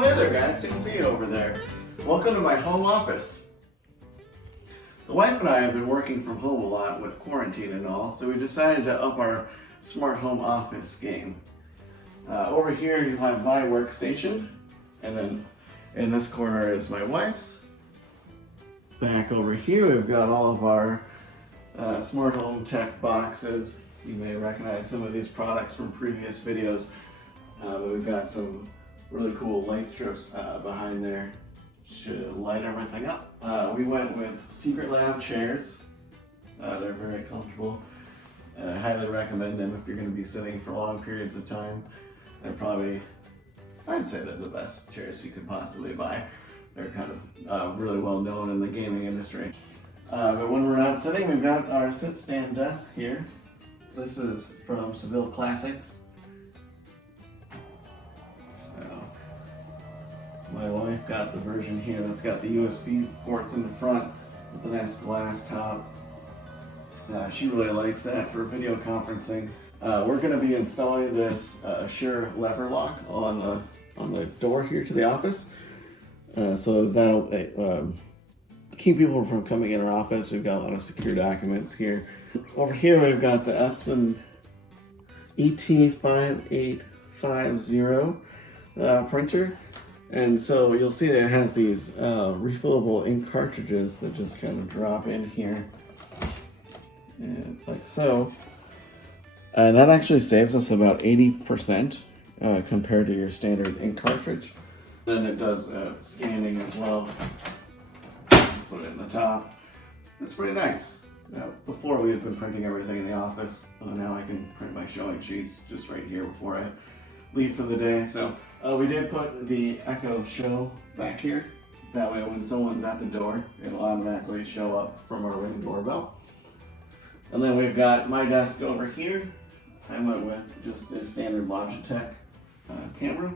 Oh, hey there guys, didn't see you over there. Welcome to my home office. The wife and I have been working from home a lot with quarantine and all, so we decided to up our smart home office game. Over here you have my workstation, and then in this corner is my wife's. Back over here we've got all of our smart home tech boxes. You may recognize some of these products from previous videos, but we've got some really cool light strips behind there to light everything up. We went with Secretlab chairs. They're very comfortable. I highly recommend them if you're going to be sitting for long periods of time. I'd say they're the best chairs you could possibly buy. They're kind of really well known in the gaming industry. But when we're not sitting, we've got our sit-stand desk here. This is from Seville Classics. So, my wife got the version here that's got the USB ports in the front with the nice glass top. She really likes that for video conferencing. We're going to be installing this Shure lever lock on the door here to the office. So that'll keep people from coming in our office. We've got a lot of secure documents here. Over here we've got the Epson ET5850 printer. And so you'll see that it has these refillable ink cartridges that just kind of drop in here. And like so. And that actually saves us about 80% compared to your standard ink cartridge. Then it does scanning as well. Put it in the top. It's pretty nice. Before we had been printing everything in the office. Now I can print my showing sheets just right here before I leave for the day. So we did put the Echo Show back here. That way when someone's at the door, it'll automatically show up from our Ring doorbell. And then we've got my desk over here. I went with just a standard Logitech camera.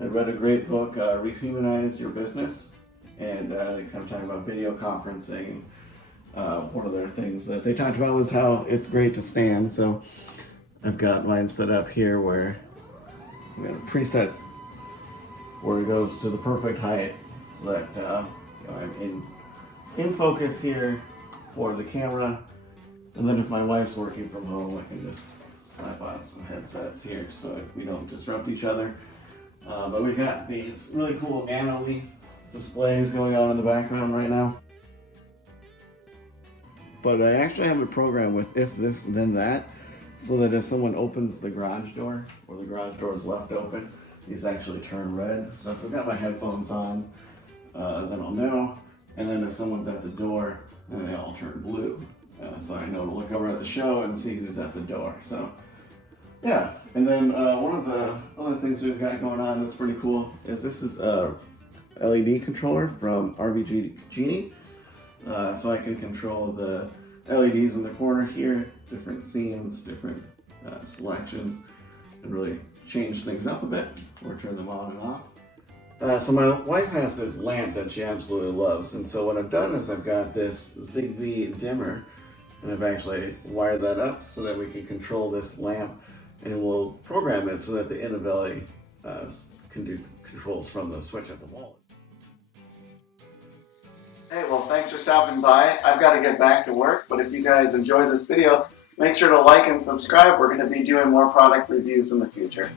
I read a great book, Rehumanize Your Business, and they kind of talk about video conferencing. One of their things that they talked about was how it's great to stand. So I've got mine set up here where I've got a preset where it goes to the perfect height so that I'm in focus here for the camera. And then if my wife's working from home, I can just slap on some headsets here so we don't disrupt each other. But we've got these really cool nano leaf displays going on in the background right now. But I actually have a program with if this then that, so that if someone opens the garage door or the garage door is left open, these actually turn red. So if I've got my headphones on, then I'll know. And then if someone's at the door, then they all turn blue. So I know to look over at the show and see who's at the door. So yeah, and then one of the other things we've got going on that's pretty cool is this is a LED controller from RVG Genie. So I can control the LEDs in the corner here, different scenes, different selections, and really change things up a bit or turn them on and off. So my wife has this lamp that she absolutely loves, and so what I've done is I've got this Zigbee dimmer, and I've actually wired that up so that we can control this lamp, and we'll program it so that the inability can do controls from the switch at the wall. Hey, well, thanks for stopping by. I've got to get back to work, but if you guys enjoyed this video, make sure to like and subscribe. We're going to be doing more product reviews in the future.